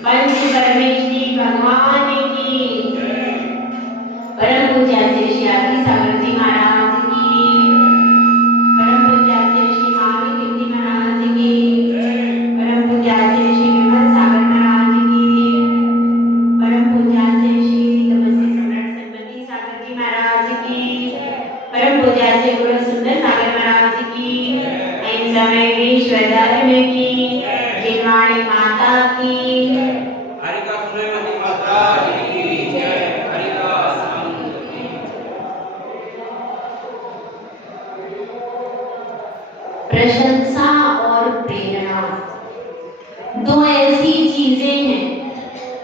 पंच परमेश्वरी भगवान की, परम पूज्य श्री आदि सागर जी महाराज की, परम पूज्य श्री महावीर कीर्ति महाराज की, परम पूज्य श्री विमल सागर महाराज की, परम पूज्य श्री तपस्वी सम्राट संपत्ति सागर जी महाराज की, परम पूज्य श्री गुरु सुंदर सागर महाराज की, समय विश्वधर्म की, जिनवाणी माता की, हरिका सुंदरवती माता की जय, हरिका संत की। प्रशंसा और प्रेरणा दो ऐसी चीजें हैं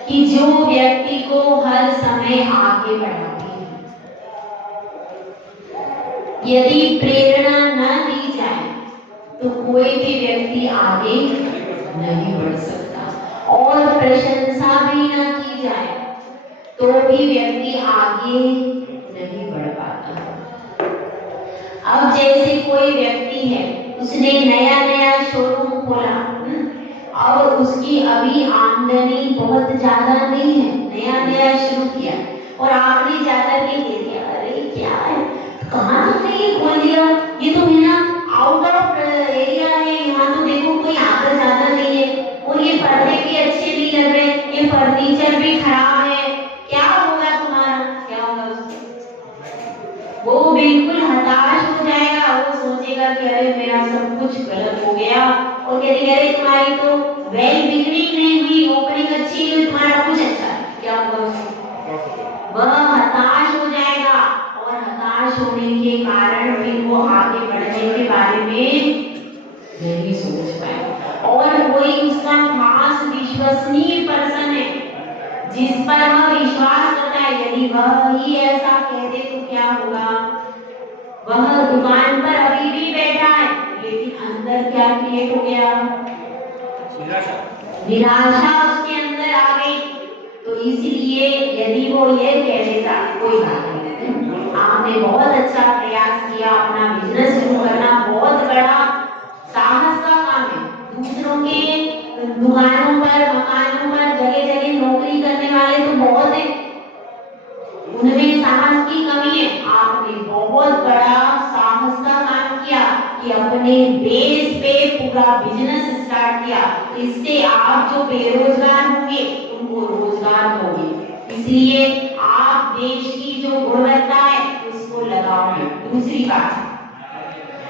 कि जो व्यक्ति को हर समय आगे बढ़ाती है। यदि प्रेरणा न दी जाए तो कोई भी व्यक्ति आगे नहीं बढ़ सकता, और प्रशंसा भी न की जाए तो भी व्यक्ति आगे नहीं बढ़ पाता। अब जैसे कोई व्यक्ति है, उसने नया नया शोरूम खोला, और उसकी अभी आमदनी बहुत ज्यादा नहीं है, नया नया शुरू किया, और आपने जाकर के दे दिया, अरे क्या है, कहाँ तुमने ये खोल दिया, ये तो है ना आउट ऑफ एरिया है, यहाँ तो देखो कोई आता जाता नहीं है, और ये पर्दे भी अच्छे नहीं लग रहे, ये फर्नीचर भी खराब है, क्या होगा तुम्हारा, क्या होगा उसको? वो बिल्कुल हताश हो जाएगा, वो सोचेगा कि अरे मेरा सब कुछ गलत हो गया, और कहेंगे अरे तुम्हारी तो वेल बिगनिंग नहीं हुई, ओपनिंग अच्छी हुई, तुम्हारा कुछ अच्छा है, क्या होगा उसको? वह हताश हो जाएगा, और हताश होने के कारण फिर वो आगे बढ़ने के बारे में नहीं सोच पाएगा। और कोई उसका खास विश्वसनीय पर्सन है जिस पर वह विश्वास करता है, यदि वह ही ऐसा कह दे तो क्या होगा? वह दुकान पर अभी भी बैठा है, लेकिन अंदर क्या क्रिएट हो गया? निराशा उसके अंदर आ गई। तो इसलिए यदि वो ये कह देता, कोई बात नहीं, आपने बहुत अच्छा प्रयास किया, अपना बिजनेस शुरू करना बहुत बड़ा साहस का काम है। दूसरों के दुकानों पर, मकानों पर, जगह जगह नौकरी करने वाले तो बहुत है, उनमें साहस की कमी है। आपने बहुत बड़ा साहस का काम किया कि अपने बेस पे पूरा बिजनेस स्टार्ट किया। इससे आप जो बेरोजगार होंगे उनको रोजगार दोगे, इसलिए आप देश की जो गुणवत्ता है उसको लगाओगे। दूसरी बात,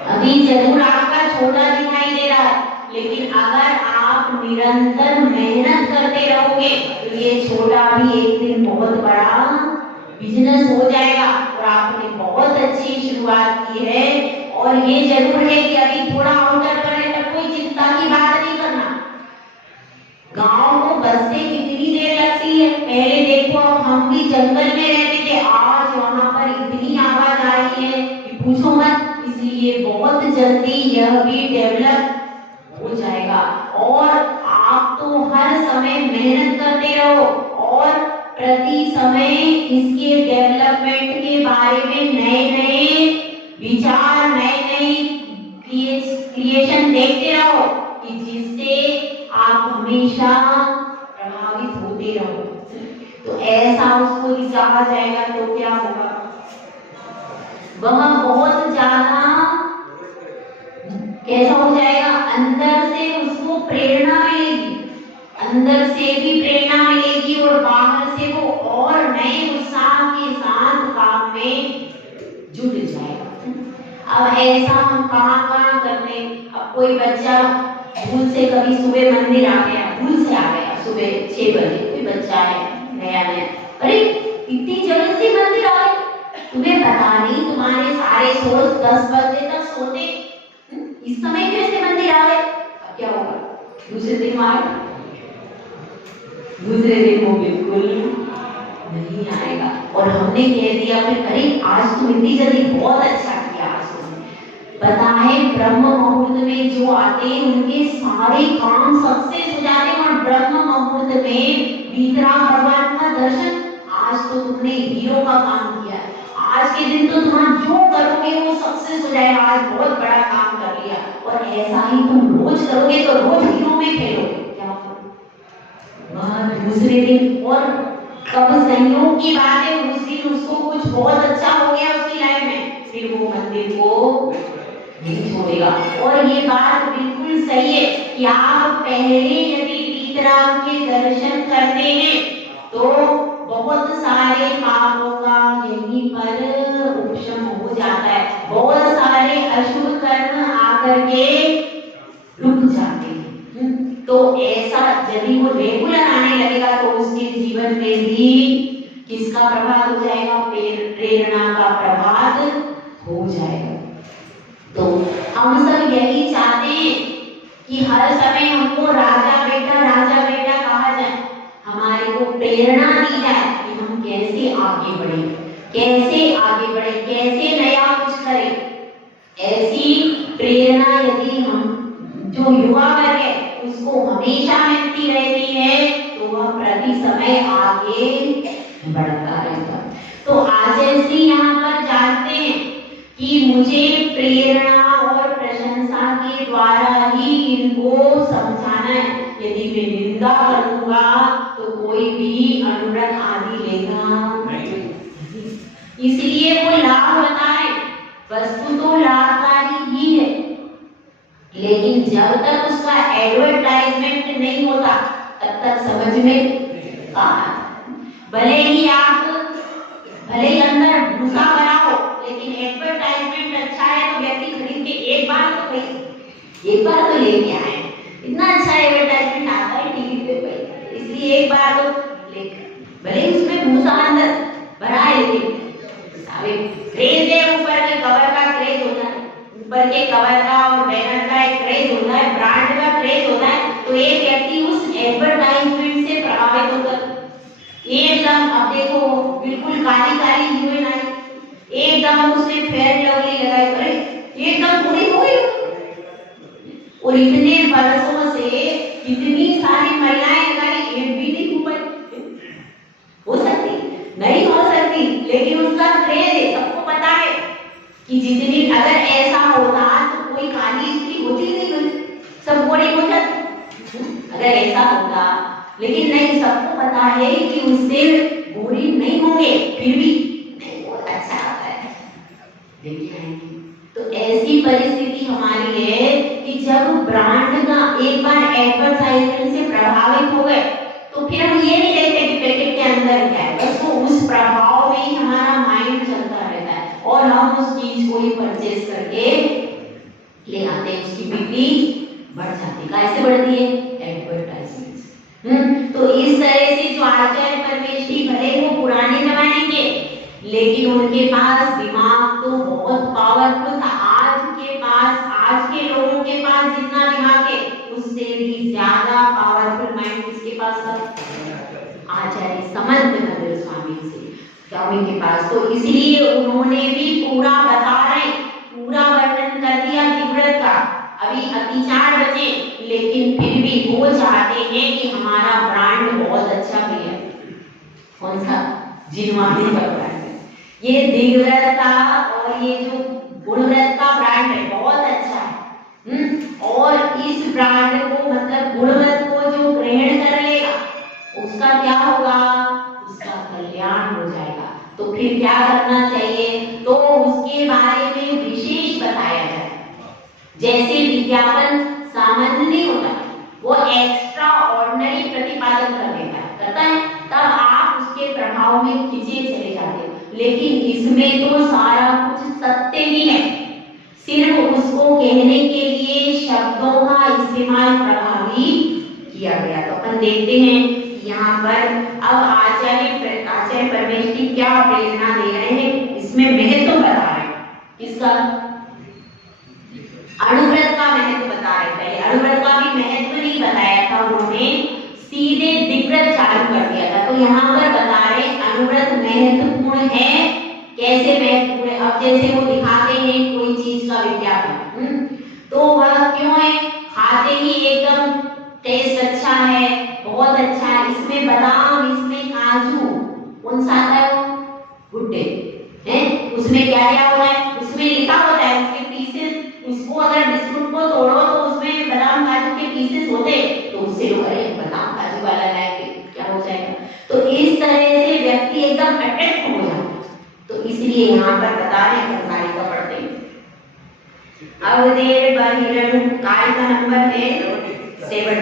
अभी जरूर आपका छोटा दिखाई दे रहा है, लेकिन अगर आप निरंतर मेहनत करते रहोगे तो ये छोटा भी एक दिन बहुत बड़ा बिजनेस हो जाएगा। और आपने बहुत अच्छी शुरुआत की है, और ये जरूर है कि अभी थोड़ा आउटर पर है, तब कोई चिंता की बात नहीं करना। गांव को बसते कितनी देर लगती है, पहले देखो, हम भी जंगल में रहते थे, आज वहां पर इतनी आवाज आ रही है कि पूछो मत। इसलिए बहुत जल्दी यह भी डेवलप हो जाएगा, और आप तो हर समय मेहनत करते रहो, और प्रति समय इसके डेवलपमेंट के बारे में नए नए विचार, नए नए क्रिएशन देखते रहो, कि जिससे आप हमेशा प्रभावित होते रहो। तो ऐसा उसको दिखाया जाएगा तो क्या होगा? वह बहुत ज्यादा कैसा हो जाएगा? अंदर से उसको प्रेरणा मिलेगी, अंदर से भी प्रेरणा मिलेगी, और बाहर से वो और नए उत्साह के साथ काम में जुट जाएगा। अब ऐसा हम कहाँ करते? अब कोई बच्चा भूल से कभी सुबह मंदिर आ गया, भूल से आ गया सुबह 6 बजे, कोई बच्चा है नया नया, अरे इतनी जल्दी मंदिर आ गए, तुम्हें पता नहीं तुम्हारे सारे दोस्त 10 बजे तक सोते, इस समय कैसे मंदिर आ गए? अब क्या होगा? दूसरे दिन आएगा, दूसरे दिन वो बिल्कुल नहीं आएगा, और हमने कह दिया फिर, अरे आज तुम इतनी जल्दी, बहुत अच्छा किया आज तुमने। पता है ब्रह्म मुहूर्त में जो आते हैं उनके सारे काम सक्सेस हो जाते हैं, और ब्रह्म मुहूर्त में वीतराग भगवान का दर्शन। आज तो तुमने हीरो का काम किया, आज के दिन तो तुम जो करोगे वो सक्सेस हो जाएगा, आज बहुत बड़ा काम कर लिया। और ऐसा ही तुम रोज करोगे तो रोज हीरो में खेलोगे, क्या वह दूसरे दिन, और कब संयोग की बात है उस दिन उसको कुछ बहुत अच्छा हो गया उसकी लाइफ में, फिर वो मंदिर को नहीं छोड़ेगा। और ये बात बिल्कुल सही है कि आप पहले यदि वीतराग के दर्शन करते हैं तो बहुत सारे पापों का यहीं पर उपशम हो जाता है, बहुत सारे अशुभ कर्म आकर के रुक जाते हैं। तो ऐसा यदि वो रेगुलर आने लगेगा तो उसके जीवन में भी किसका प्रभाव हो जाएगा, प्रेरणा का प्रभाव हो जाएगा। तो हम सब यही चाहते हैं कि हर समय हमको राजा बेटा कहा जाए, हमारे को प्रेरणा दी जाए कि हम कैसे आगे बढ़े, कैसे नया कुछ करें। ऐसी प्रेरणा यदि हम जो युवा वर्ग है उसको हमेशा मिलती रहती है तो वह प्रति समय आगे बढ़ता रहेगा। तो आचार्य श्री यहाँ पर जानते हैं कि मुझे प्रेरणा और प्रशंसा के द्वारा ही इनको समझाना है। यदि मैं निंदा करूंगा तो कोई भी अनुव्रत आदि लेगा नहीं, इसलिए वो लाभ बताए, वस्तु तो लाभकारी ही है, लेकिन जब तक उसका एडवर्टाइजमेंट नहीं होता तब तक समझ में भले ही अंदर भूसा बनाओ लेकिन एडवर्टाइजमेंट अच्छा है तो व्यक्ति खरीद के एक बार तो लेके आए, इतना अच्छा एडवर्टाइजमेंट आता है टीवी पे भाई, इसलिए एक बार तो लेकर, भले ही उसमें भूसा अंदर भरा है लेकिन क्रेज है, ऊपर के कवर का क्रेज होता है, ऊपर के कवर का और बैनर का एक क्रेज होता है, ब्रांड का क्रेज होता है, तो एक व्यक्ति उस एडवर्टाइजमेंट से प्रभावित होकर एकदम, अब देखो बिल्कुल काली हीरोइन आई, एकदम उसने फेयर लवली लगाई, अरे एकदम पूरी हो गई। और इतने बरसों से कितनी सारी महिलाएं लगाई, एक भी नहीं हो सकती, नहीं हो सकती, लेकिन उसका क्रेज है, सबको पता है कि जितनी, अगर ऐसा होता तो कोई काली स्त्री होती नहीं, सब गोरी हो जाती अगर ऐसा होता, लेकिन नहीं, सबको पता है कि उससे गोरी नहीं होंगे, फिर भी नहीं बहुत अच्छा आता है, देखिए। तो ऐसी परिस्थिति हमारी है कि जब ब्रांड का एक बार एडवर्टाइजमेंट से प्रभावित हो गए तो फिर हम ये नहीं देखते कि पैकेट के अंदर क्या है, बस वो उस प्रभाव में ही हमारा माइंड चलता रहता है और हम उस चीज को ही परचेज करके ले आते हैं, उसकी बिक्री बढ़ जाती है। कैसे बढ़ती है? एडवर्टाइजमेंट। तो इस तरह से जो आचार्य परमेश्वरी भले वो पुराने जमाने के, लेकिन उनके पास दिमाग तो बहुत पावरफुल था। आज के लोगों के पास जितना दिमाग है उससे भी ज्यादा पावरफुल माइंड किसके पास था? आचार्य समंत भद्र स्वामी के पास। तो इसलिए उन्होंने भी पूरा बता रहे, पूरा वर्णन कर दिया दिव्यव्रत का। अभी अतिचार बचे, लेकिन फिर भी वो चाहते हैं कि हमारा ब्रांड बहुत अच्छा भी है। कौन सा? जिनवानी का ब्रांड है ये दिव्यव्रत का, और ये जो गुणव्रत का ब्रांड है बहुत अच्छा है। और इस ब्रांड को, मतलब गुणव्रत को जो ग्रहण कर लेगा उसका क्या होगा? उसका कल्याण हो जाएगा। तो फिर क्या करना चाहिए? तो उसके बारे में विशेष बताया जाए। जैसे विज्ञापन सामान्य नहीं होता, वो एक्स्ट्रा ऑर्डिनरी प्रतिपादन करता है, तब आप उसके प्रभाव में खींचे चले जाते हो। लेकिन इसमें तो सारा कुछ सत्य ही है, सिर्फ उसको कहने के लिए शब्दों का इस्तेमाल प्रभावी किया गया। तो अपन देखते हैं यहाँ पर अब आचार्य परमेश्वरी क्या प्रेरणा दे रहे हैं, इसमें महत्व बता रहे हैं। इसका अणुव्रत का महत्व बता रहे। पहले अणुव्रत का भी महत्व नहीं बताया था उन्होंने, सीधे दिव्यव्रत चालू कर दिया था। तो यहाँ पर बता रहे अणुव्रत महत्वपूर्ण है। कैसे महत्वपूर्ण है? अब जैसे वो दिखाते हैं कोई चीज का विज्ञापन, तो वह क्यों है? खाते ही एकदम टेस्ट अच्छा है, बहुत अच्छा है, इसमें बादाम, इसमें काजू, कौन सा आता है? गुड्डे है, उसमें क्या क्या होता है? उसमें लिखा होता है उसके पीसेस, उसको अगर बिस्कुट को तोड़ो तो उसमें बादाम काजू के पीसेस होते, तो उससे लोग अरे बादाम काजू वाला लाएंगे, क्या हो जाएगा? एकदम अट्रैक्ट हो जाते। तो इसलिए यहाँ पर बता रहे हैं कारिका पढ़ते हैं। अवधेर बहिरणु, कारिका नंबर है 7।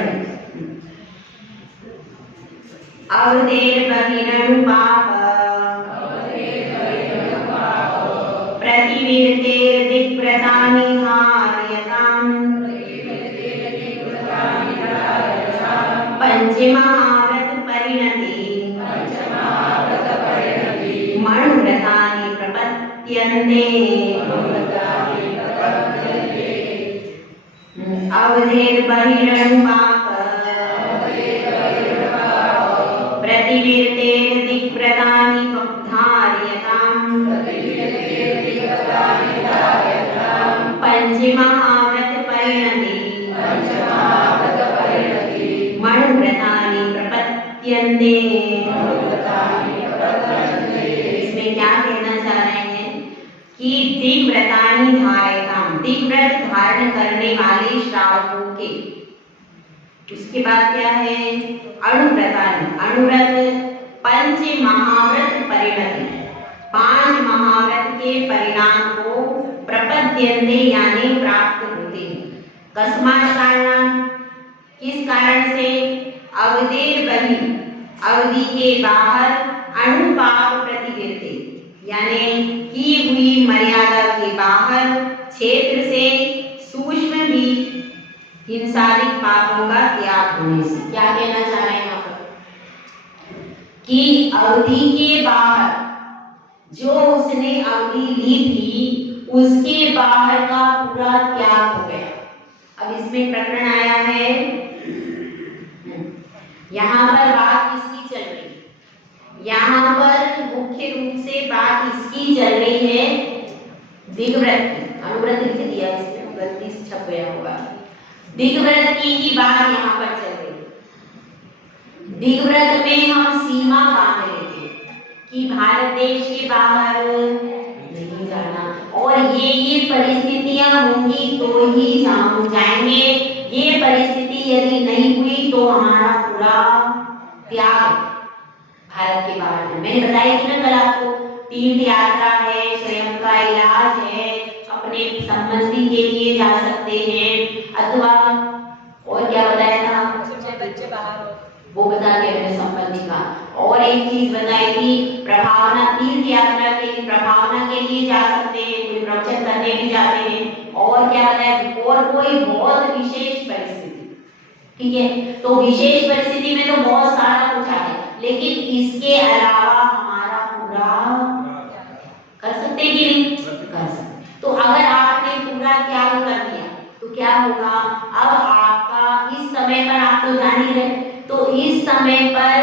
अवधेर बहिरणु पाप प्रतिविरते दिग्व्रतानि हार्यताम् पंचमहाव्रत परिणति मणुव्रतानि प्रपद्यन्ते। अवधेर बहिरणु पाप प्रतिविरते दिग्व्रतानि हार्यताम् पंचमहाव्रत परिणति मणुव्रतानि प्रपद्यन्ते। इसमें क्या कहना चाह रहे हैं कि दिग्व्रतानि धारयताम्, दिग्व्रत धारण करने वाले श्रावकों के। उसके बाद क्या है, अणुव्रतानि, अणुव्रत पंच महाव्रत परिणति, 5 महाव्रत के परिणाम को प्रपद्यन्ते यानी प्राप्त होते हैं। कस्मात् कारणात्, किस कारण से, अवधेर बहि, अवधि के बाहर, अणुपाप प्रतिविरते यानी की हुई मर्यादा के बाहर, क्षेत्र से सूक्ष्म भी हिंसादिक पापों का त्याग होने से। क्या कहना चाह रहे हैं यहाँ पर कि अवधि के बाहर जो उसने अवधि ली थी उसके बाहर का पूरा त्याग हो गया। अब इसमें प्रकरण आया है, यहाँ पर बात किसकी चल रही है, यहाँ पर मुख्य रूप से बात इसकी चल रही है दिग्व्रत की। अनुव्रत लिख दिया इसमें, गलती से छप गया होगा। दिग्व्रत की बात यहाँ पर चल रही है। दिग्व्रत में हम सीमा बांध लेते हैं कि भारत देश के बाहर नहीं जाना, और ये परिस्थितियां होंगी तो ही जाएंगे। ये परिस्थिति यदि नहीं हुई तो हमारा पूरा त्याग भारत के बाहर है। मैंने बताया कि ना कल आपको, तीर्थ यात्रा है, स्वयं का इलाज है, अपने संबंधी के लिए जा सकते हैं, अथवा और क्या बताया था, बच्चे बाहर हो वो बता के अपने संबंधी का। और एक चीज बताई थी, प्रभावना, तीर्थ यात्रा के लिए प्रभावना के लिए जा सकते हैं, कोई प्रवचन करने भी जाते हैं। और क्या बताया, और कोई बहुत विशेष परिस्थिति, ठीक है। तो विशेष परिस्थिति में तो बहुत सारा कुछ आता है, लेकिन इसके अलावा हमारा पूरा कर सकते कि नहीं कर सकते। तो अगर आपने पूरा त्याग कर दिया तो क्या होगा, अब आपका इस समय पर, आप तो जान ही रहे, तो इस समय पर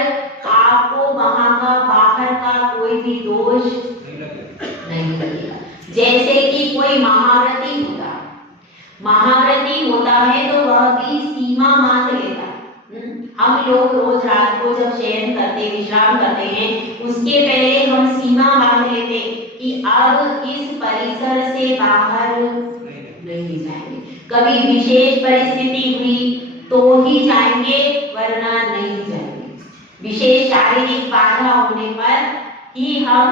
आपको वहां का बाहर का कोई भी दोष नहीं लगेगा। जैसे कि कोई महाव्रती होता है, महाव्रती होता है तो वह भी सीमा बांध लेता है। हम लोग रोज रात को जब शयन करते, विश्राम करते हैं, उसके पहले हम सीमा बांध लेते कि अब इस परिसर से बाहर नहीं जाएंगे। कभी विशेष परिस्थिति हुई तो ही जाएंगे, वरना नहीं जाएंगे। विशेष शारीरिक बाधा होने पर ही हम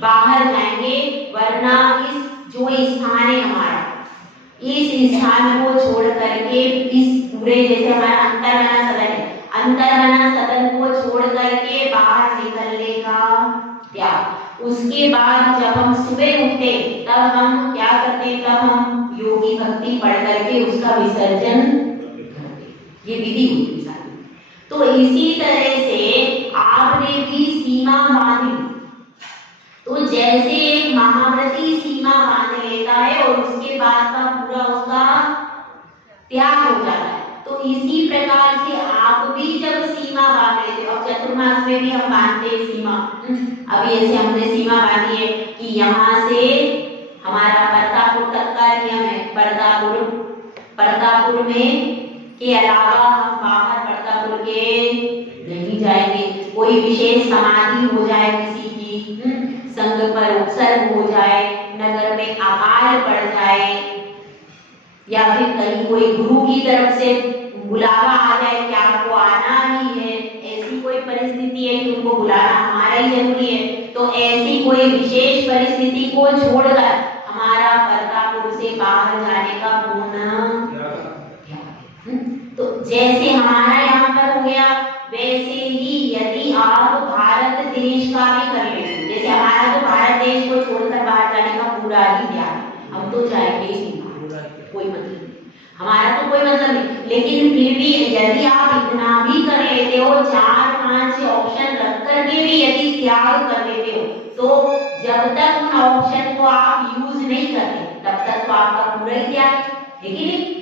बाहर जाएंगे, वरना इस जो स्थान है हमारा, इस स्थान को छोड़ करके, इस पूरे जैसे हमारा अंतर्मना सदन है, अंतर्मना सदन को छोड़ करके बाहर निकलने का त्याग। उसके बाद जब हम सुबह उठते तब हम क्या करते, तब हम योगी भक्ति पढ़ करके उसका विसर्जन करते। ये विधि होती सारी। तो इसी तरह से आपने भी सीमा बांधी। तो जैसे एक महाव्रती सीमा बांध लेता है और उसके बाद का पूरा उसका त्याग हो जाता है, तो इसी प्रकार से आप भी जब सीमा बांध लेते हो, अब चतुर्मास में भी हम बांधते हैं सीमा। अभी ऐसे हमने सीमा बांधी है कि यहाँ से हमारा परतापुर तक का नियम है, परतापुर में के अलावा हम बाहर परतापुर के नहीं जाएंगे। कोई विशेष समाधि हो जाए किसी की, संघ पर उत्सर्ग हो जाए, नगर में अकाल पड़ जाए, या फिर कहीं कोई गुरु की तरफ से बुलावा आ जाए कि आपको आना ही है, ऐसी कोई परिस्थिति है कि उनको बुलाना हमारे ही जरूरी है। तो ऐसी कोई विशेष परिस्थिति को छोड़कर हमारा परतापुर से बाहर जाने का पूर्ण तो जैसे हमारा यहाँ पर हो गया, वैसे ही यदि आप भारत देश का भी कर लेते, जैसे हमारा तो भारत देश को छोड़कर बाहर जाने का पूरा ही ध्यान, हम तो जाएंगे ही नहीं, कोई मतलब नहीं, हमारा तो कोई मतलब नहीं। लेकिन फिर भी यदि आप इतना भी कर लेते हो, 4-5 ऑप्शन रख करके भी यदि त्याग कर लेते हो, तो जब तक उन ऑप्शन को आप यूज नहीं करते तब तक तो आपका पूरा ही त्याग है कि नहीं।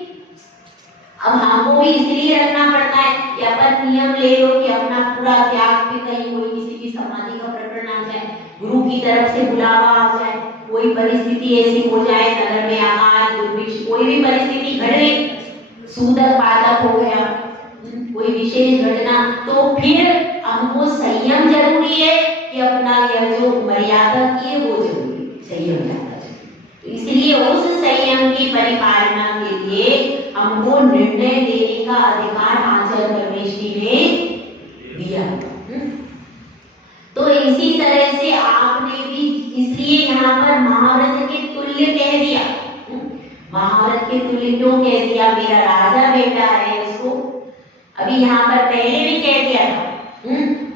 अब हमको भी इसलिए रखना पड़ता है कि अपन नियम ले लो कि अपना पूरा त्याग भी कहीं कोई किसी की समाधि का प्रकरण आ जाए, गुरु की तरफ से बुलावा आ जाए, कोई परिस्थिति ऐसी हो जाए, नगर में आकाश दुर्भिक्ष कोई भी परिस्थिति घटे, सूतक पातक हो गया, कोई विशेष घटना, तो फिर हमको संयम जरूरी है कि अपना यह जो मर्यादा की है वो जरूरी है, संयम ज्यादा जरूरी। तो इसलिए उस संयम की परिपालना के लिए हमको निर्णय लेने का अधिकार आचार्य परमेश्वरी ने दिया। तो इसी तरह से आपने भी इसलिए यहाँ पर महाव्रत के तुल्य कह दिया। महाव्रत के तुल्य क्यों कह दिया? मेरा राजा बेटा है उसको। अभी यहाँ पर पहले भी कह दिया था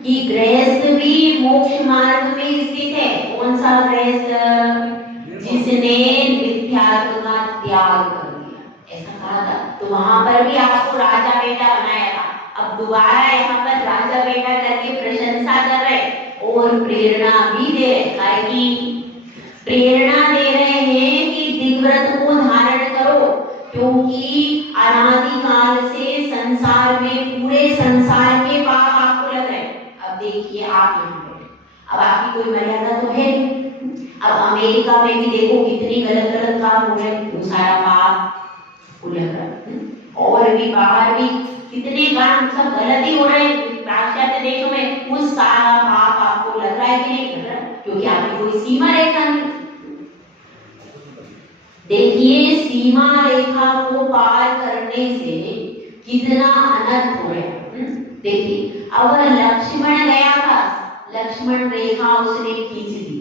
कि गृहस्थ भी मोक्ष मार्ग में स्थित है। कौन सा गृहस्थ? जिसने मिथ्यात्व का त्याग कर दिया, ऐसा कहा था। तो वहां पर भी आपको राजा बेटा बनाया था। अब दोबारा यहाँ पर राजा बेटा करके प्रशंसा कर रहे और प्रेरणा भी दे रहे, कि प्रेरणा दे रहे हैं कि दिव्यव्रत को धारण करो, क्योंकि अनादिकाल से संसार में पूरे संसार के पाप आपको लग रहे। अब देखिए आप यहाँ पर, अब आपकी कोई मर्यादा तो है। अब अमेरिका में भी देखो कितनी गलत गलत काम हो रहे, वो सारा पाप लग रहा, और भी बाहर भी कितने काम सब गलत ही हो रहे हैं पाश्चात्य देशों में, वो सारा पाप आपको लग रहा है कि नहीं लग रहा? क्योंकि आपकी कोई सीमा रेखा नहीं। देखिए सीमा रेखा को पार करने से कितना अनर्थ हो रहा। देखिए अब लक्ष्मण गया था, लक्ष्मण रेखा उसने खींच दी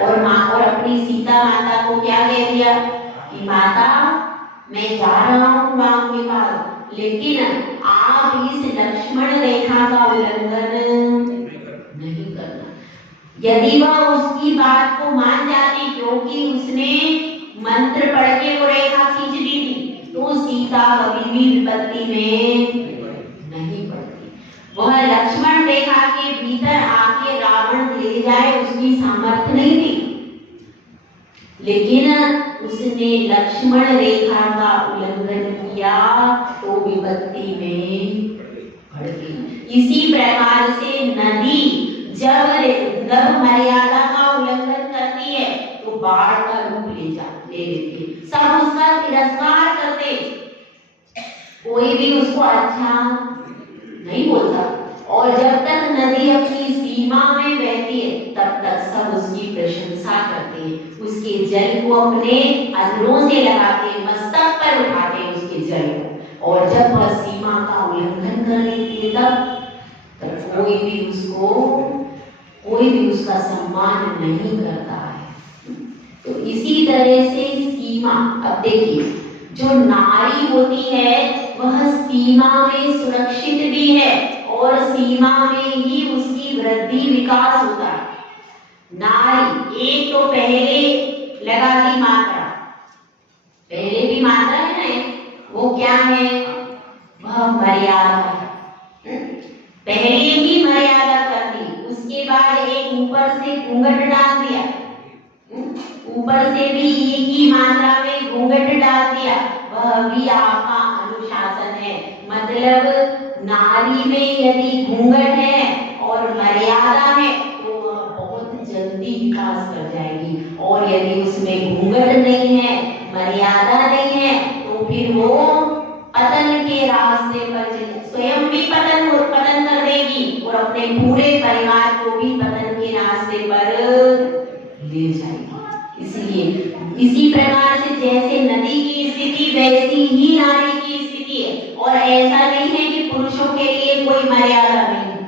और माँ और अपनी सीता माता को क्या कह दिया कि माता मैं जा रहा हूँ राम के पास, लेकिन आप इस लक्ष्मण रेखा का उल्लंघन नहीं करना। यदि वह उसकी बात को मान जाती, क्योंकि उसने मंत्र पढ़ के वो रेखा खींच दी थी, तो सीता कभी भी विपत्ति में नहीं पड़ती। वह लक्ष्मण रेखा के भीतर आके रावण ले जाए उसकी सामर्थ्य नहीं थी, लेकिन उसने लक्ष्मण रेखा का उल्लंघन किया तो विपत्ति में पड़ गई। इसी प्रकार से नदी जब मर्यादा का उल्लंघन करती है तो बाढ़ का रूप ले लेती है, सब उसका तिरस्कार करते, कोई भी उसको अच्छा नहीं बोलता, और जब तक नदी अपनी सीमा में बहती है तब तक सब उसकी प्रशंसा करते हैं, उसके जल को अपने अधरों से लगाते हैं, मस्तक पर उठाते हैं उसके जल को, और जब वह सीमा का उल्लंघन कर लेती है तब कोई भी उसका सम्मान नहीं करता है। तो इसी तरह से सीमा, अब देखिए जो नारी होती है वह सीमा में सुरक्षित भी है और सीमा में ही उसकी वृद्धि विकास होता है। नारी एक तो पहले लगा दी मात्रा, पहले भी मात्रा है ना, वो क्या है? वह मर्यादा है। पहले भी मर्यादा कर दी, उसके बाद एक ऊपर से घूंघट डाल दिया, ऊपर से भी एक ही मात्रा में घूंघट डाल दिया, वह भी आपका अनुशासन है। मतलब नारी में यदि घूंघट है और मर्यादा है तो वह बहुत जल्दी विकास कर जाएगी, और यदि उसमें घूंघट नहीं है, मर्यादा नहीं है, तो फिर वो पतन के रास्ते पर स्वयं भी पतन कर देगी और अपने पूरे परिवार को भी पतन के रास्ते पर ले जाएगी। इसलिए इसी प्रकार से जैसे नदी की स्थिति वैसी ही नारी की स्थिति है, और ऐसा नहीं है कि पुरुषों के लिए कोई मर्यादा नहीं।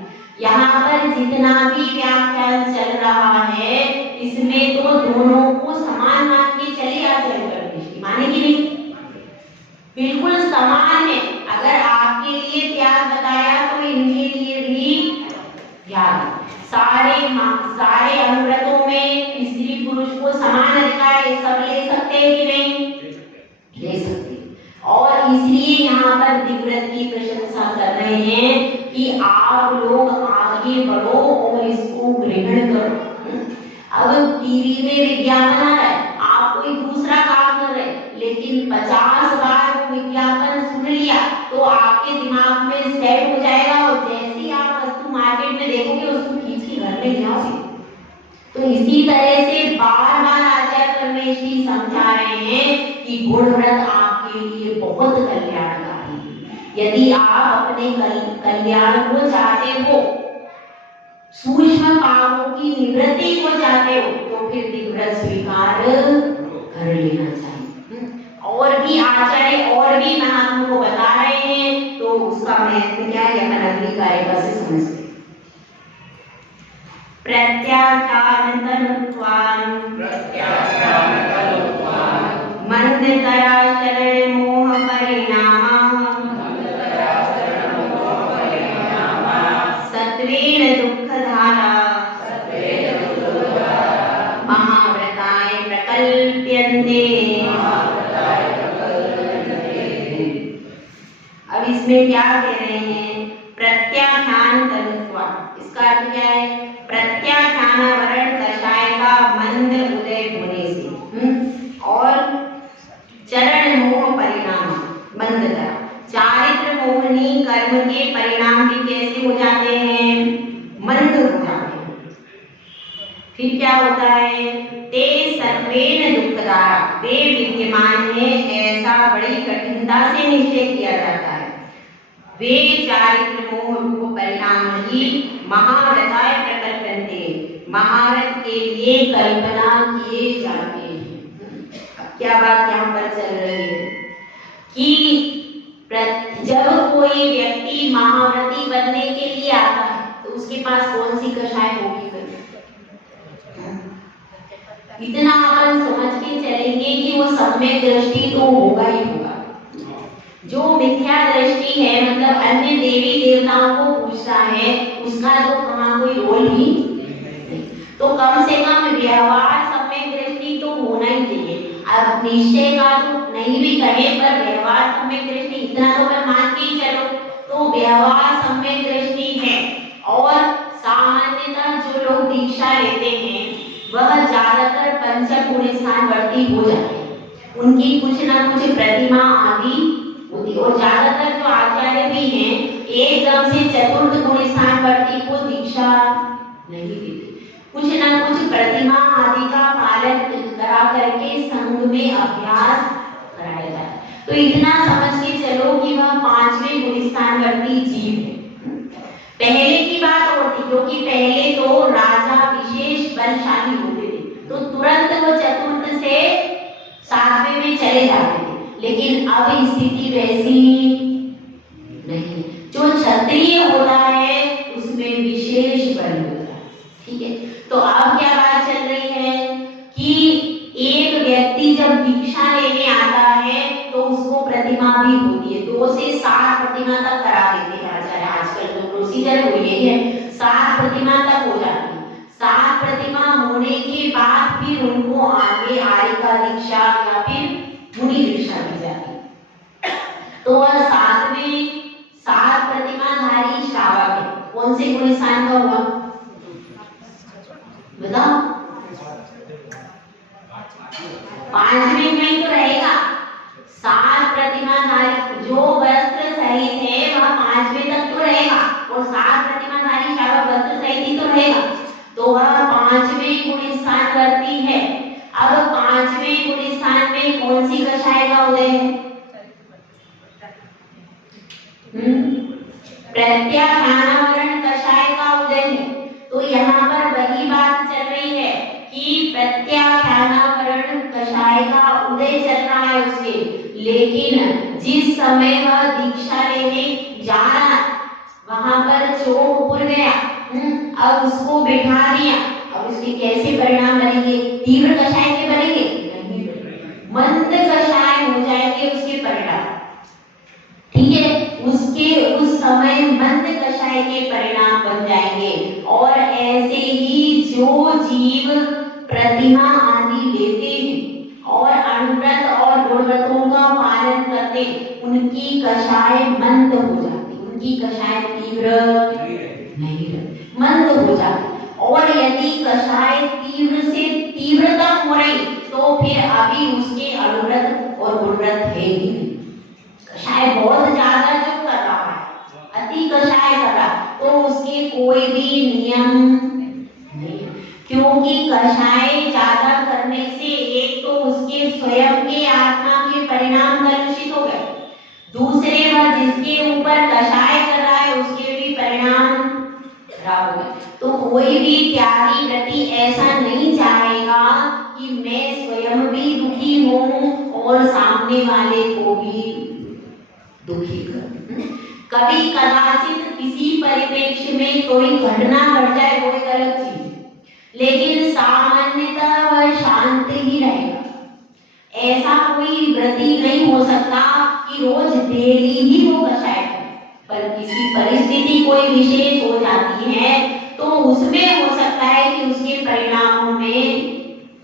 यहाँ पर जितना भी व्याख्यान चल रहा है इसमें तो दोनों को समान मान के चलिए। आप जल दृष्टि मानेगी नहीं, बिल्कुल समान है। अगर आपके लिए त्याग बताया तो इनके लिए भी त्याग। सारे अनुव्रतों में स्त्री पुरुष को समान अधिकार है, सब ले सकते हैं कि नहीं? ले सकते। और इसलिए यहाँ पर दिव्यव्रत की प्रशंसा कर रहे हैं कि आप लोग आगे बढ़ो और इसको ग्रहण करो। अब टीवी में विज्ञापन आ रहा है, आप कोई दूसरा काम कर रहे हैं, लेकिन 50 बार वो विज्ञापन सुन लिया तो आपके दिमाग में सेट हो जाएगा और जैसे ही आप वस्तु मार्केट में देखोगे उसको खींच के घर में ले आओगे। तो इसी तरह से बार बार आचार्य परमेश जी समझा रहे हैं कि गुण व्रत आपके लिए बहुत कल्याणकारी है। यदि आप अपने कल्याण को चाहते हो, सूक्ष्म पापों की निवृत्ति को चाहते हो, तो फिर दिव्यव्रत स्वीकार कर लेना चाहिए। और भी आचार्य और भी महात्मा को बता रहे हैं, तो उसका महत्व क्या है अपन अगली कारिका से समझते हैं। मंदतराचरण मोह परिणामा सत्वेन दुःखधारा महाव्रताय प्रकल्प्यन्ते। अब इसमें क्या कह रहे हैं? प्रत्याख्यान तनुत्वा, इसका अर्थ क्या है? प्रत्याख्यानावरण कषाय का मंद उदय होने से और चरण मोह परिणाम मंदता, चारित्र मोहनी कर्म के परिणाम भी कैसे हो जाते हैं? मंद हो जाते हैं। फिर क्या होता है? ते सत्वेन दुःखदारा, वे विद्यमान है ऐसा बड़ी कठिनता से निश्चय किया जाता है। वे चारित्र मोह रूप परिणाम ही महाव्रताय प्रकल्पन्ते, महाव्रत के लिए कल्पना किए जाते हैं। अब क्या बात यहाँ पर चल रही है कि जब कोई व्यक्ति महाव्रती बनने के लिए आता है तो उसके पास कौन सी कषाय होगी? इतना अपन समझ के चलेंगे कि वो सम्यक दृष्टि तो होगा ही होगा। जो मिथ्या दृष्टि है, मतलब अन्य देवी देवताओं को पूछता है, उसका तो कहाँ कोई रोल ही नहीं। तो कम से कम व्यवहार सम्यक दृष्टि तो होना ही चाहिए। अब निश्चय का तो नहीं भी कहे, पर व्यवहार सम्यक दृष्टि इतना तो मैं मान के ही चलो। तो व्यवहार सम्यक दृष्टि है। और सामान्यतः जो लोग दीक्षा लेते हैं वह ज्यादातर पंचगुण स्थानवर्ती हो जाते हैं। उनकी कुछ ना कुछ प्रतिमा आदि होती है। और ज्यादातर जो आचार्य भी हैं एकदम से चतुर्थ गुण स्थानवर्ती को दीक्षा नहीं देते, कुछ ना कुछ प्रतिमा आदि का पालन करा करके संघ में अभ्यास कराया जाता है। तो इतना समझ के चलो कि वह 5वें गुण स्थानवर्ती जीव है। पहले की बात और थी, क्योंकि पहले तो राजा विशेष बलशाली होते थे, तो तुरंत वो चतुर्थ से 7वें में चले जाते थे। लेकिन अब स्थिति वैसी नहीं। जो क्षत्रिय होता है उसमें विशेष बल होता है। ठीक है, तो अब क्या बात चल रही है कि एक व्यक्ति जब दीक्षा लेने आता है तो उसको प्रतिमा भी होती है। 2 से 7 प्रतिमा तक करा देते हैं आचार्य। आजकल जो प्रोसीजर वो यही है, 7 प्रतिमा तक हो जाती है। 7 प्रतिमा होने के बाद फिर उनको आगे आर्यिका दीक्षा या फिर मुनि दीक्षा दी जाती है। तो वह 7 प्रतिमाधारी श्रावक है। कौन से गुण स्थान का हुआ बताओ? 5वें में ही तो रहेगा। 7 प्रतिमाधारी जो वस्त्र सहित है वह 5वें तक तो रहेगा, और 7 प्रतिमाधारी श्रावक वस्त्र सहित ही तो रहेगा। तो वह 5वें गुण स्थानवर्ती है। अब 5वें गुण स्थान में कौन सी कषाय का उदय है? प्रत्याख्यानावरण कषाय का उदय है। तो यहाँ पर वही बात चल रही है कि प्रत्याख्यानावरण कषाय का उदय चल रहा है उसके, लेकिन जिस समय वह दीक्षा लेने जा रहा वहां पर चोक उड़ गया अब उसको बिठा दिया, अब उसके कैसे परिणाम बनेंगे? तीव्र कषाय के बनेंगे? नहीं बनेंगे, मंद कषाय हो जाएंगे उसके परिणाम। ठीक है, उसके उस समय मंद कषाय के परिणाम बन जाएंगे। और ऐसे ही जो जीव प्रतिमा आदि लेते हैं और अनुव्रत और गुणव्रतों का पालन करते, उनकी कषाय मंद हो जाती, उनकी कषाय तीव्र नहीं रहती, मंद हो जाती। और यदि कषाय तीव्र से तीव्रतम हो रही तो फिर अभी उसके अनुव्रत और गुणव्रत है ही नहीं। कषाय बहुत ज्यादा जो कर रहा है, अति कषाय कर रहा, तो उसके कोई भी नियम नहीं, क्योंकि कषाय ज्यादा करने से एक तो उसके स्वयं के आत्मा के परिणाम कलुषित हो गए, दूसरे वह जिसके ऊपर कषाय कर रहा है उसके भी परिणाम खराब हो गए। तो कोई भी त्यागी व्रती ऐसा नहीं चाहेगा कि मैं स्वयं भी दुखी हूं और सामने वाले को भी दुखी कर। कभी कदाचित किसी परिप्रेक्ष्य में कोई घटना घट जाए वो एक अलग चीज है, लेकिन सामान्यतः वह शांत ही रहेगा। ऐसा कोई व्रती नहीं हो सकता कि रोज डेली ही वो कषाय करे, पर किसी परिस्थिति कोई विशेष हो जाती है तो उसमें हो सकता है कि उसके परिणामों में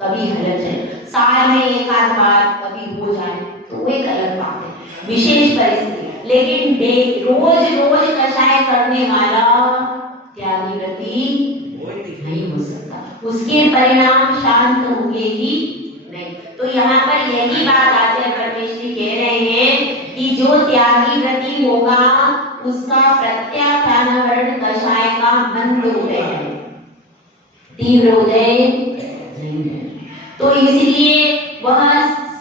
कभी हलचल जाए, साल में एक आध बार कभी हो जाए तो वो एक अलग बात है, विशेष परिस्थिति। लेकिन रोज रोज कषाय करने वाला त्यागी व्रती नहीं हो सकता, उसके परिणाम शांत होंगे ही नहीं। तो यहाँ पर यही बात आचार्य परमेश्वरी कह रहे हैं कि जो त्यागी व्रती होगा उसका प्रत्याख्यान कषाय का मंद उदय है, तीव्र उदय नहीं है। तो इसलिए वह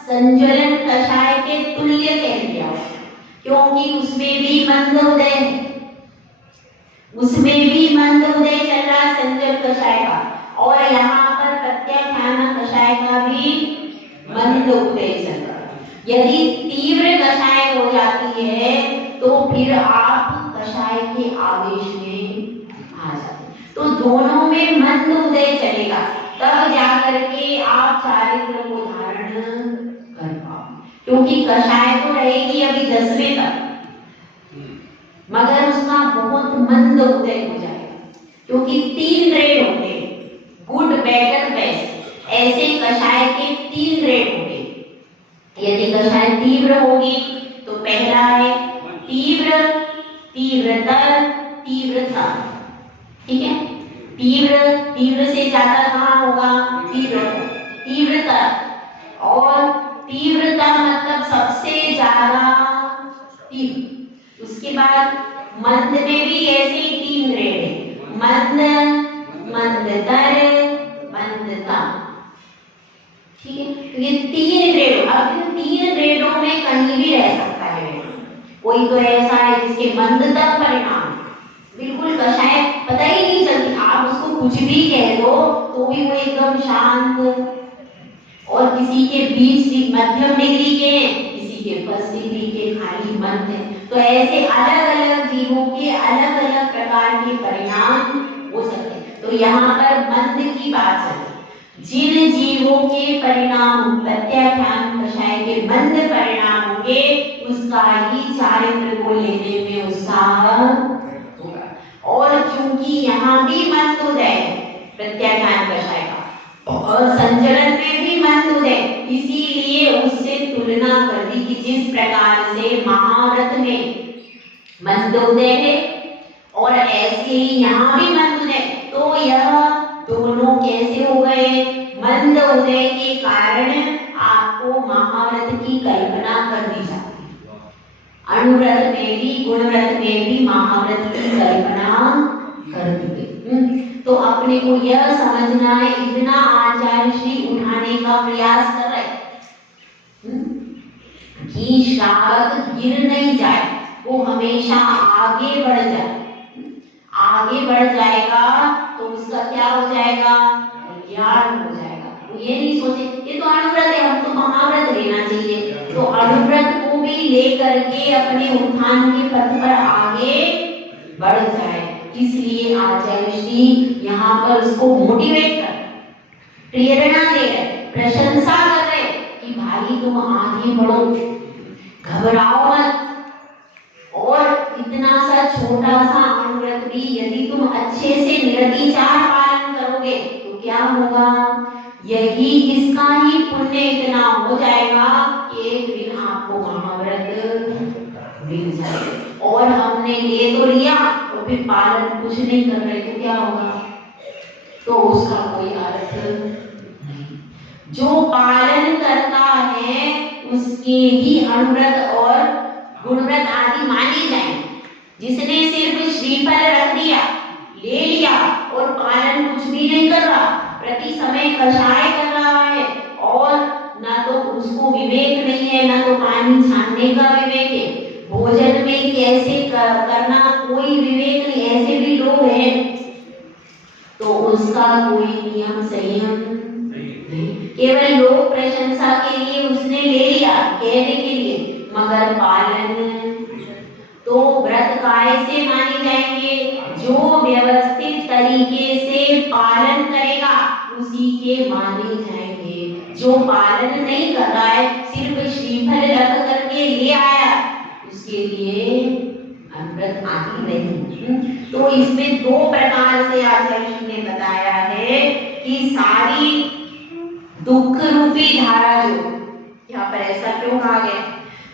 संज्वलन कषाय के तुल्य कह दिया, क्योंकि उसमें भी मंद उदय है, उसमें भी मंद उदय चल रहा है संज्वल कषाय का, और यहाँ पर प्रत्याख्यान कषाय का भी मंद उदय चल रहा है। यदि तीव्र कषाय हो जाती है तो फिर आप कषाय के आवेश में आ जाते हैं, तो दोनों में मंद उदय चलेगा, तब जाकर के आप चारित्र को धारण कर पाओ। क्योंकि कषाय तो रहेगी अभी 10वें तक, मगर उसका बहुत मंद उदय हो जाएगा, क्योंकि 3 ग्रेड होते हैं, गुड, बेटर, बेस्ट, ऐसे कषाय के 3 ग्रेड होंगे। यदि कषाय तीव्र होगी तो पहला है तीव्र, तीव्रतर, तीव्रता। ठीक है, तीव्र से ज्यादा कहाँ होगा? तीव्रता। और तीव्रता मतलब सबसे ज्यादा तीव्र। उसके बाद मंद में भी ऐसे 3 ग्रेड है, मंद, मंदतर, मंदता। ठीक है, तो ये 3 ग्रेड, अब 3 ग्रेडों में कहीं भी रह सकता है। कोई तो ऐसा है जिसके मंदतम परिणाम बिल्कुल कषाय पता ही नहीं चलती, आप उसको कुछ भी कह दो तो भी वो एकदम शांत, और किसी के बीच मध्यम डिग्री के, किसी के फर्स्ट डिग्री के खाली मंद है। तो ऐसे अलग अलग जीवों के अलग अलग प्रकार के परिणाम हो सकते हैं। तो यहाँ पर मंद की बात चल, जिन जीवों के परिणाम प्रत्याख्यान कषाय के मंद परिणाम होंगे उसका ही चारित्र को लेने में उत्साह होगा। और क्योंकि यहाँ भी मंद उदय प्रत्याख्यान कषाय का और संचलन में भी मंद उदय, इसीलिए उससे तुलना कर दी कि जिस प्रकार से महाव्रत में मंद उदय है और ऐसे ही यहाँ भी मंद उदय, तो यह दोनों कैसे हो गए? मंद उदय के कारण आपको महाव्रत की कल्पना कर दी जाती है, अनुव्रत में भी गुणव्रत में भी महाव्रत की कल्पना कर दी गई। तो अपने को यह समझना है, इतना आचार्य श्री उठाने का प्रयास कर रहे कि श्रावक गिर नहीं जाए, वो हमेशा आगे बढ़ जाए। आगे बढ़ जाएगा तो उसका क्या हो जाएगा? ज्ञान हो जाएगा। वो ये नहीं सोचे ये तो अनुव्रत है, हम तो महाव्रत लेना चाहिए, तो अनुव्रत को भी लेकर के अपने उत्थान के पथ पर आगे बढ़ जाए, इसलिए आचार्य श्री यहाँ पर उसको मोटिवेट कर, प्रेरणा दे रहे, प्रशंसा कर रहे कि भाई तुम आगे बढ़ो, घबराओ मत। और इतना सा छोटा सा अनुव्रत भी यदि तुम अच्छे से निर्विचार पालन करोगे तो क्या होगा, यही इसका ही पुण्य इतना हो जाएगा कि एक दिन आपको महाव्रत मिल जाए। और हमने ले तो लिया और फिर पालन कुछ नहीं कर रहे तो क्या होगा, तो उसका कोई अर्थ नहीं। जो पालन करता है उसके ही अनुव्रत और गुणव्रत आदि माने जाएंगे। जिसने सिर्फ श्रीफल रख दिया, ले लिया और पालन कुछ भी नहीं कर रहा, प्रति समय कषाय कर रहा है और ना तो उसको विवेक नहीं है, ना तो पानी छानने का विवेक है, भोजन में कैसे करना कोई विवेक नहीं, ऐसे भी लोग हैं, तो उसका कोई नियम संयम नहीं। केवल लोक प्रशंसा के लिए उसने ले लिया, कहने के लिए, मगर पालन तो व्रत काय से माने जाएंगे, जो व्यवस्थित तरीके से पालन करेगा उसी के माने जाएंगे। जो पालन नहीं कर रहा है, सिर्फ श्रीफल रख करके ले आया, उसके लिए अनुव्रत आदि नहीं। तो इसमें दो प्रकार से आचार्य जी ने बताया है कि सारी दुख रूपी धारा, जो यहाँ पर ऐसा क्यों कहा गया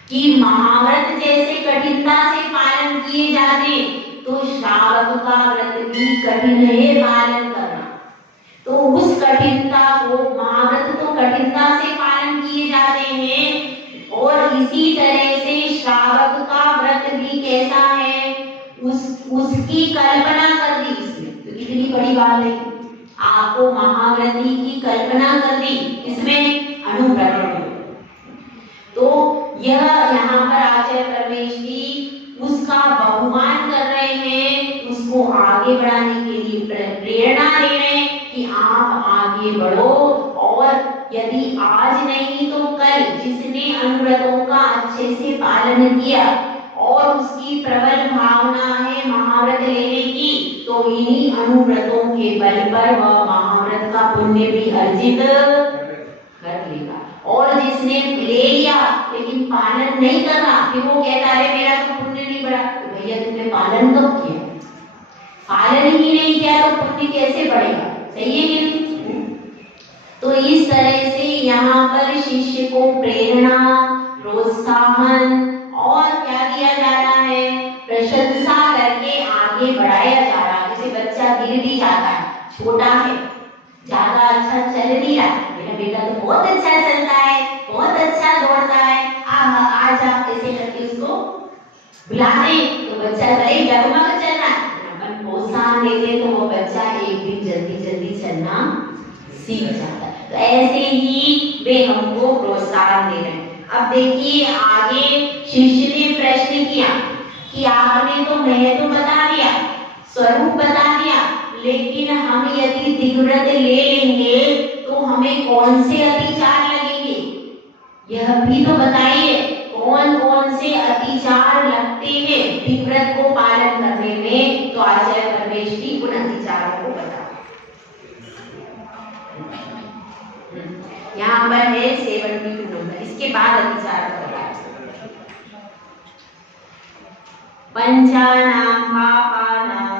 कि महाव्रत जैसे कठिनता से पालन किए जाते तो श्रावक का व्रत भी कठिन है पालन करना। तो उस कठिनता को, महाव्रत तो कठिनता से पालन किए जाते हैं और इसी तरह से श्रावक का व्रत भी कैसा है, उसकी कल्पना कर दी इसमें। तो इतनी बड़ी बात है, आपको महाव्रती की कल्पना कर दी इसमें अनुव्रत। तो यह यहाँ पर आचार्य परमेश्वरी उसका बहुमान कर रहे हैं, उसको आगे बढ़ाने के लिए प्रेरणा दे रहे हैं कि आप आगे बढ़ो और यदि आज नहीं तो कल जिसने अनुव्रतों का अच्छे से पालन किया और उसकी प्रबल भावना है महाव्रत लेने की, तो इन्हीं अनुव्रतों के बल पर वह महाव्रत का पुण्य भी अर्जित कर लेगा। और जिसने ले लिया लेकिन पालन नहीं कर रहा, फिर वो कहता है मेरा तो पुण्य नहीं बढ़ा। तो भैया तुमने पालन कब किया? पालन ही नहीं किया तो पुण्य कैसे बढ़ेगा? सही है कि नहीं? तो इस तरह से यहाँ पर शिष्य को प्रेरणा, प्रोत्साहन और क्या दिया जाता है, प्रशंसा करके आगे बढ़ाया जा रहा है। जैसे बच्चा गिर भी जाता है, छोटा है, ज्यादा अच्छा चल नहीं रहा, मेरा बेटा तो बहुत अच्छा चलता है, बहुत अच्छा दौड़ता है, आज आप ऐसे करके उसको बुला दें तो बच्चा करे डगमग चलना, अपन प्रोत्साहन देते तो वो बच्चा एक दिन जल्दी जल्दी चलना सीख जाता है। तो ऐसे ही वे हमको प्रोत्साहन दे रहे हैं। अब देखिए आगे शिष्य ने प्रश्न किया कि आपने तो महत्व बता दिया, स्वरूप बता दिया, लेकिन हम यदि दिग्व्रत ले लेंगे तो हमें कौन से अतिचार लगेंगे, यह भी तो बताइए। कौन कौन से अतिचार लगते हैं दिग्व्रत को पालन करने में? तो आचार्य परमेश्वरी उन अतिचारों को बता। यहाँ पर है 72 नंबर, इसके बाद अतिचार बताया। पंचानां पापानां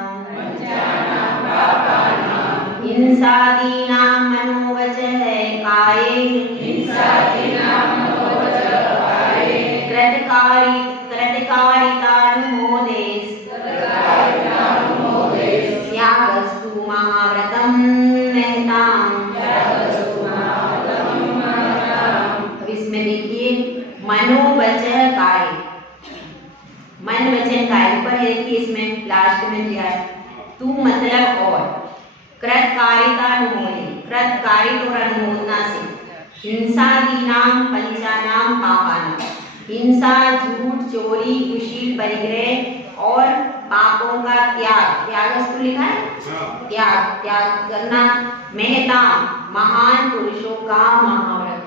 हिंसादीनां मनोवचः काये कृतकारितानुमोदेस् त्यागस्तु महाव्रतं महताम्। अब इसमें देखिए मनोवचः काये, मन वचन काय पर है कि इसमें लास्ट में दिया है तू मतलब और कृतकारिता अनुमोदे, कृतकारित और अनुमोदना से, हिंसा दीनाम पंचानाम पापानाम, हिंसा झूठ चोरी कुशील परिग्रह और पापों का त्याग, त्यागस्तु लिखा है त्याग, त्याग करना, महता महान पुरुषों का महाव्रत।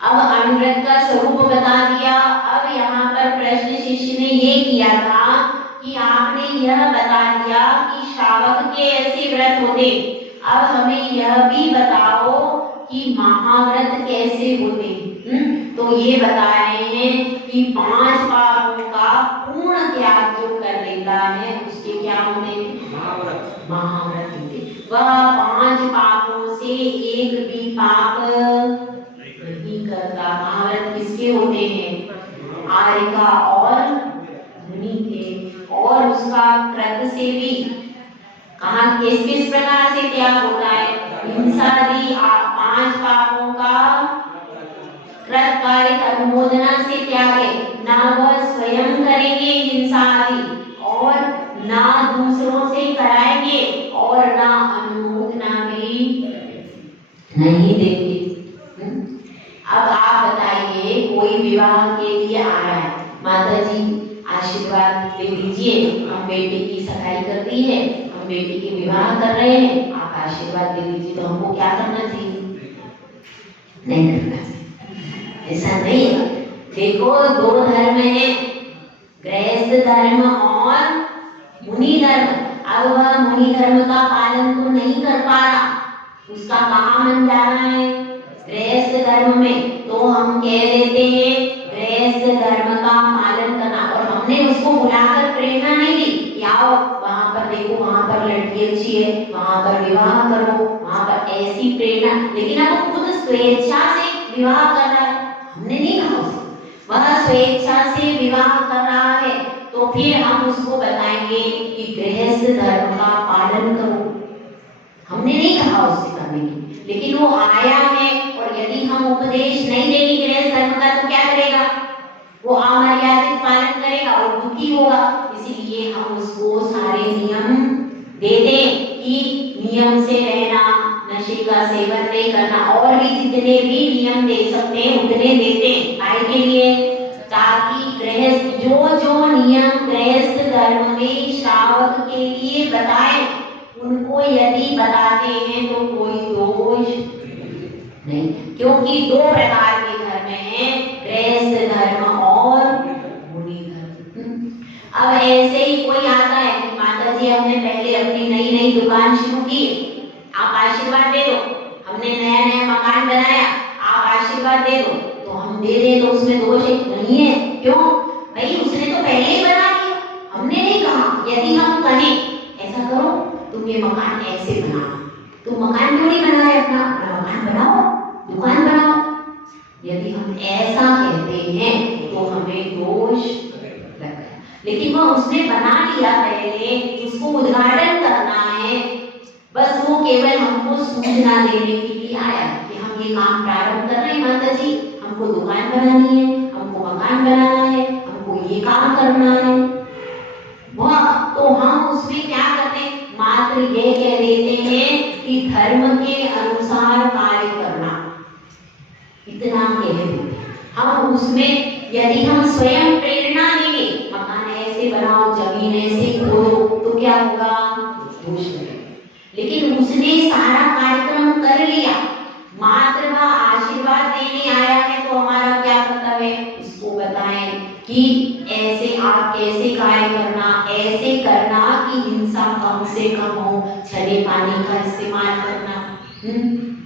अब अनुव्रत का स्वरूप बता दिया। अब यहाँ पर प्रश्न शिष्य ने ये किया था कि आपने आपने यह बता दिया कि श्रावक के ऐसे व्रत होते, अब हमें यह भी बताओ कि महाव्रत कैसे होते। तो ये बता रहे हैं कि 5 पापों का पूर्ण त्याग जो कर लेता है उसके क्या होते हैं? महाव्रत होते। वह 5 पापों से एक भी पाप नहीं करता। महाव्रत किसके होते हैं? आर्यका और मुनि के। और उसका कृत से भी कहा किस प्रकार से त्याग होता है? हिंसादि 5 पापों का कृतकारिक अनुमोदना से त्यागे, ना वह स्वयं करेंगे हिंसा आदि और ना दूसरों से कराएंगे और ना अनुमोदना भी नहीं देंगे। अब आप बताइए, कोई विवाह के लिए आ रहा है, माता जी आशीर्वाद दे दीजिए, हम बेटे की सगाई कर दी है, हम बेटे के विवाह कर रहे हैं, आप आशीर्वाद दे दीजिए। तो हमको क्या करना चाहिए? नहीं करना चाहिए। ऐसा नहीं है। देखो, 2 धर्म है, गृहस्थ धर्म और मुनि धर्म। अब वह मुनि धर्म का पालन तो नहीं कर पा रहा, उसका कहाँ मन जाना है? गृहस्थ धर्म में। तो हम कह देते हैं गृहस्थ धर्म का पालन करना, और हमने उसको बुलाकर प्रेरणा नहीं दी, आओ वहां पर देखो, वहां पर लड़की अच्छी है, वहां पर विवाह करो, वहां पर ऐसी प्रेरणा। लेकिन अब वो खुद स्वेच्छा से विवाह कर रहा है, हमने नहीं कहा उसको, वह स्वेच्छा से विवाह कर रहा है, तो फिर हम उसको बताएंगे कि गृहस्थ धर्म का पालन करो। हमने नहीं कहा उससे करने की, लेकिन वो आया है, और यदि हम उपदेश नहीं देंगे गृहस्थ धर्म का तो क्या करेगा? वो अमर्यादित पालन करेगा और दुखी होगा। इसीलिए हम उसको सारे नियम दे दें कि नियम से रहना, नशे का सेवन नहीं करना, और भी जितने भी नियम दे सकते हैं उतने देते हैं। काहे के लिए? ताकि गृहस्थ जो नियम गृहस्थ धर्म में श्रावक के लिए बताए, उनको यदि बताते हैं तो कोई दोष नहीं, क्योंकि 2 प्रकार के धर्म हैं, गृहस्थ धर्म और मुनि धर्म। अब ऐसे ही कोई आता है कि माता जी हमने पहले अपनी नई दुकान शुरू की, आप आशीर्वाद दे दो, हमने नया मकान बनाया, आप आशीर्वाद दे दो, तो हम दे दे, तो उसमें दोष नहीं है। क्यों भाई? उसने तो पहले ही बना दिया, हमने नहीं कहा। यदि हम कहें ऐसा करो, तुम ये मकान ऐसे बनाओ, तुम मकान क्यों नहीं बना रहे? अपना मकान बनाओ, दुकान बनाओ। यदि हम ऐसा कहते हैं तो हमें दोष लगता है। लेकिन वह उसने बना लिया पहले, उसको उद्घाटन करना है, बस वो केवल हमको सूचना देने के लिए आया कि हम ये काम प्रारंभ कर रहे हैं माता जी, हमको दुकान बनानी है, हमको मकान बनाना है, हमको ये काम करना है। वह तो हम उसमें क्या करते हैं? मात्र ये कह देते हैं कि धर्म के अनुसार कार्य करना, इतना कह देते। हम उसमें यदि हम स्वयं प्रेरणा देंगे, मकान ऐसे बनाओ, जमीन ऐसे खोदो, तो क्या होगा? दोष लगेगा। लेकिन उसने सारा कार्यक्रम कर लिया, मात्र वह आशीर्वाद देने आया है, तो हमारा क्या कर्तव्य है? उसको बताएं कि ऐसे आप कैसे कार्य करना, ऐसे करना कि हिंसा कम से कम हो, छले पानी का इस्तेमाल करना,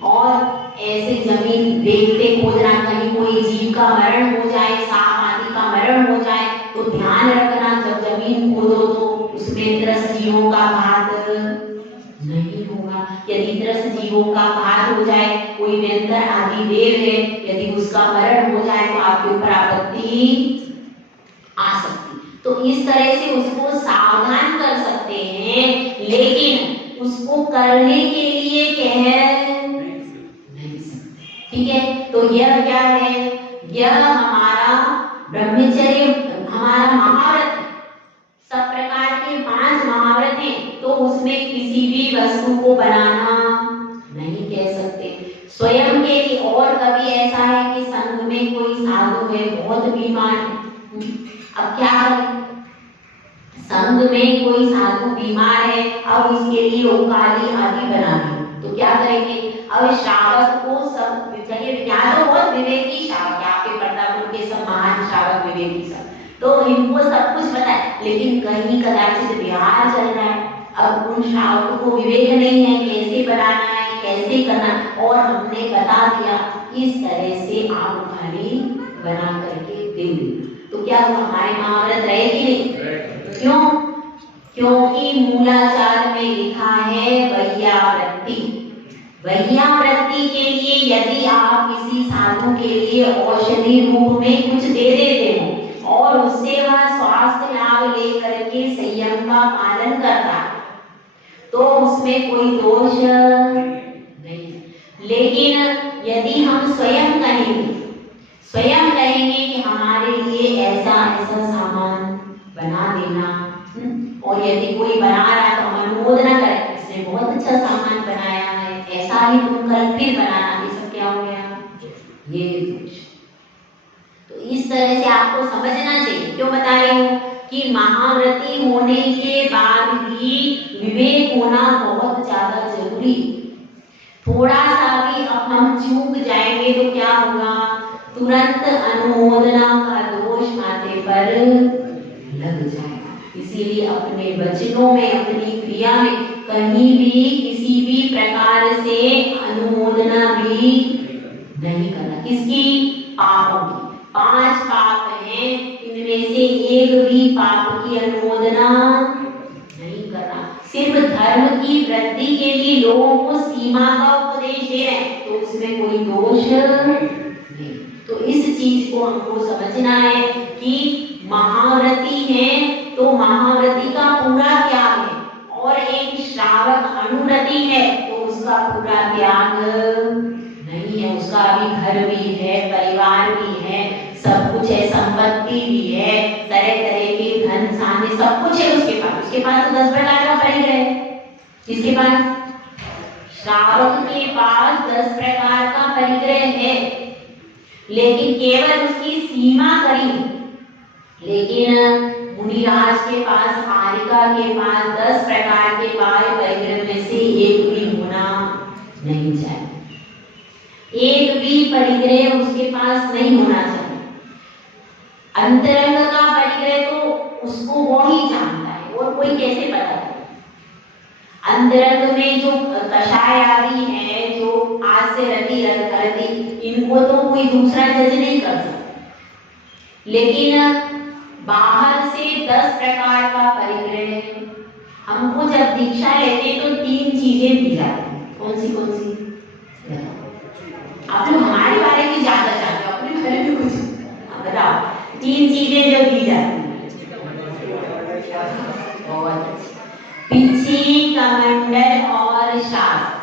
और ऐसे जमीन देखते खोदना, कहीं कोई जीव का मरण हो जाए, सांप आदि का मरण हो जाए, तो ध्यान रखना जब जमीन खोदो तो उसमें त्रस्त जीवों का घात नहीं होगा। यदि त्रस्त जीवों का घात हो जाए, कोई व्यंतर आदि देव है, यदि उसका मरण हो जाए तो आपके ऊपर आपत्ति आ सकती। तो इस तरह से उसको सावधान कर सकते हैं, लेकिन उसको करने के लिए कह नहीं सकते। ठीक है? तो यह क्या है? यह हमारा ब्रह्मचर्य, हमारा महाव्रत, सब प्रकार के 5 महाव्रत हैं, तो उसमें किसी भी वस्तु को बनाना नहीं कह सकते स्वयं के लिए। और कभी ऐसा है कि संघ में कोई साधु है, बहुत बीमार है, अब क्या करें? संघ में कोई साधु बीमार है, अब उसके लिए ओंकाली आदि बनानी, तो क्या करेंगे? अब श्रावक को सब, चलिए यहाँ तो बहुत विवेकी श्रावक है, आपके प्रतापपुर के सब महान श्रावक विवेकी सब, तो इनको सब कुछ पता है, लेकिन कहीं कदाचित विहार चल रहा है। अब उन श्रावकों को विवेक नहीं है कैसे बनाना है, कैसे करना, और हमने बता दिया इस तरह से आप खाली बना करके दे दो, तो क्या वो हमारे महाव्रत रहेगी नहीं? क्यों? क्योंकि मूलाचार में लिखा है वैयावृत्ति। वैयावृत्ति के लिए यदि आप किसी साधु के लिए औषधि रूप में कुछ दे देते हो और उससे वह स्वास्थ्य लाभ लेकर के संयम का पालन करता है तो उसमें कोई दोष नहीं। लेकिन यदि हम स्वयं कहेंगे कि हमारे लिए ऐसा ऐसा सामान बना देना, और यदि कोई बना रहा है तो हम अनुमोद ना करें, इसने बहुत अच्छा सामान बनाया है, ऐसा ही तुम कल फिर बनाना, ये सब क्या हो गया? ये दोष। तो इस तरह से आपको समझना चाहिए। क्यों बता रही हूँ कि महाव्रती होने के बाद भी विवेक होना बहुत ज्यादा जरूरी। थोड़ा सा भी अब हम चूक जाएंगे तो क्या होगा? तुरंत अनुमोदना का दोष माथे पर लग जाएगा। इसीलिए अपने वचनों में, अपनी क्रिया में कहीं भी किसी भी प्रकार से अनुमोदना भी नहीं करना। किसकी? पापों की। 5 पाप हैं, इनमें से एक भी पाप की अनुमोदना नहीं करना। सिर्फ धर्म की वृद्धि के लिए लोगों को सीमा का उपदेश दे रहे हैं तो उसमें कोई दोष नहीं। तो इस चीज को हमको समझना है कि महाव्रती है तो महाव्रती का पूरा त्याग है, और एक श्रावक अनुव्रती है तो उसका पूरा त्याग नहीं है। उसका भी घर भी है, परिवार भी है, सब कुछ है, संपत्ति भी है, तरह तरह के धन साधन सब कुछ है उसके पास। उसके पास तो 10 प्रकार का परिग्रह है। किसके पास? श्रावक के पास 10 प्रकार का परिग्रह है, लेकिन केवल उसकी सीमा करी। लेकिन मुनिराज के पास, हारिका के पास 10 प्रकार के परिग्रह में से एक भी होना नहीं चाहिए। एक भी परिग्रह उसके पास नहीं होना चाहिए। अंतरंग का परिग्रह तो उसको वो ही जानता है, और कोई कैसे पता है? अंतरंग में जो कषाय आदि है, जो आज से रति करती, इनको तो कोई दूसरा जज नहीं कर सकता। लेकिन बाहर से 10 प्रकार का परिग्रह है। हमको जब दीक्षा लेते तो 3 चीजें दी जाती हैं। कौन सी? आप लोग हमारे बारे में ज्यादा जानते हो, अपने बारे में कुछ बताओ। 3 चीजें जो दी जाती हैं, पिछी, कमंडल और शास्त्र।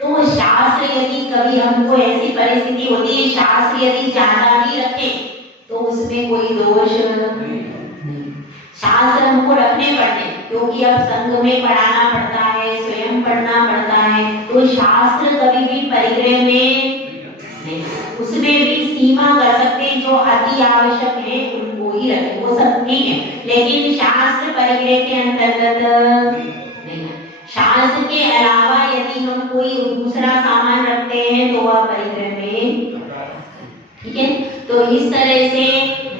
तो शास्त्र यदि कभी हमको ऐसी परिस्थिति होती है, शास्त्र यदि ज्यादा भी रखे तो उसमें कोई दोष नहीं। शास्त्र हमको रखने पड़ते हैं क्योंकि अब संघ में पढ़ाना पड़ता है, स्वयं पढ़ना पड़ता है, तो शास्त्र कभी भी परिग्रह में नहीं। उसमें भी सीमा कर सकते हैं, जो अति आवश्यक है उनको ही रखें, वो सब ठीक है, लेकिन शास्त्र परिग्रह के अंतर्गत नहीं है। शास्त्र के अलावा यदि हम कोई दूसरा सामान रखते हैं तो वह परिग्रह में, ठीक है। तो इस तरह से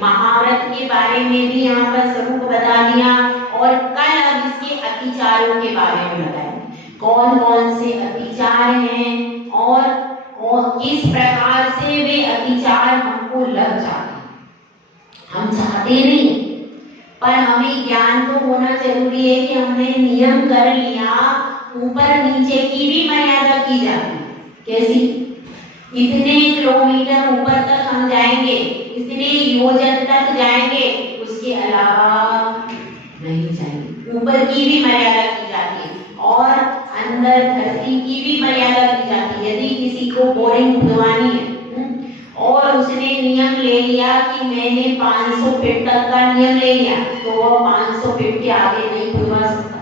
महाव्रत के बारे में भी यहाँ पर स्वरूप बता दिया, और कल अब इसके अतिचारों के बारे में बताएंगे। कौन कौन से अतिचार हैं और किस प्रकार से वे अतिचार हमको लग जाते हैं। हम चाहते नहीं, पर हमें ज्ञान तो होना जरूरी है कि हमने नियम कर लिया, ऊपर नीचे की भी मर्यादा की जाती है। कैसी? इतने किलोमीटर ऊपर तक हम जाएंगे, इतने योजन तक जाएंगे, उसके अलावा नहीं जाएंगे। ऊपर की भी मर्यादा की जाती है और अंदर धरती की भी मर्यादा की जाती है। यदि किसी को बोरिंग खुदवानी है और उसने नियम ले लिया कि मैंने 500 फीट तक का नियम ले लिया, तो वो 500 फीट के आगे नहीं खुदवा सकता।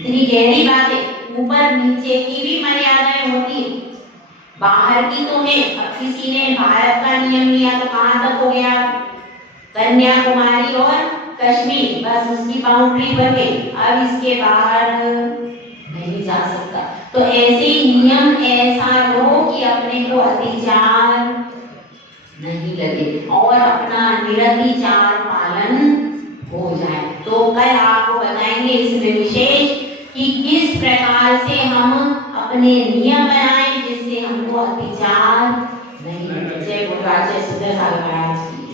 इतनी गहरी बात है। ऊपर नीचे की भी मर्यादाएं होती है, बाहर की तो है। अब किसी ने भारत का नियम लिया तो कहाँ तक हो गया? कन्याकुमारी और कश्मीर, बस उसकी बाउंड्री बन गई, अब इसके बाहर नहीं जा सकता। तो ऐसे नियम ऐसा लो कि अपने को अतिचार नहीं लगे और अपना निरतिचार पालन हो जाए। तो कल आपको बताएंगे इसमें विशेष कि किस प्रकार से हम अपने नियम बनाएं जिससे हमको अत्याचार नहीं। जय गुरुराज, जय सुंदर सागर महाराज की।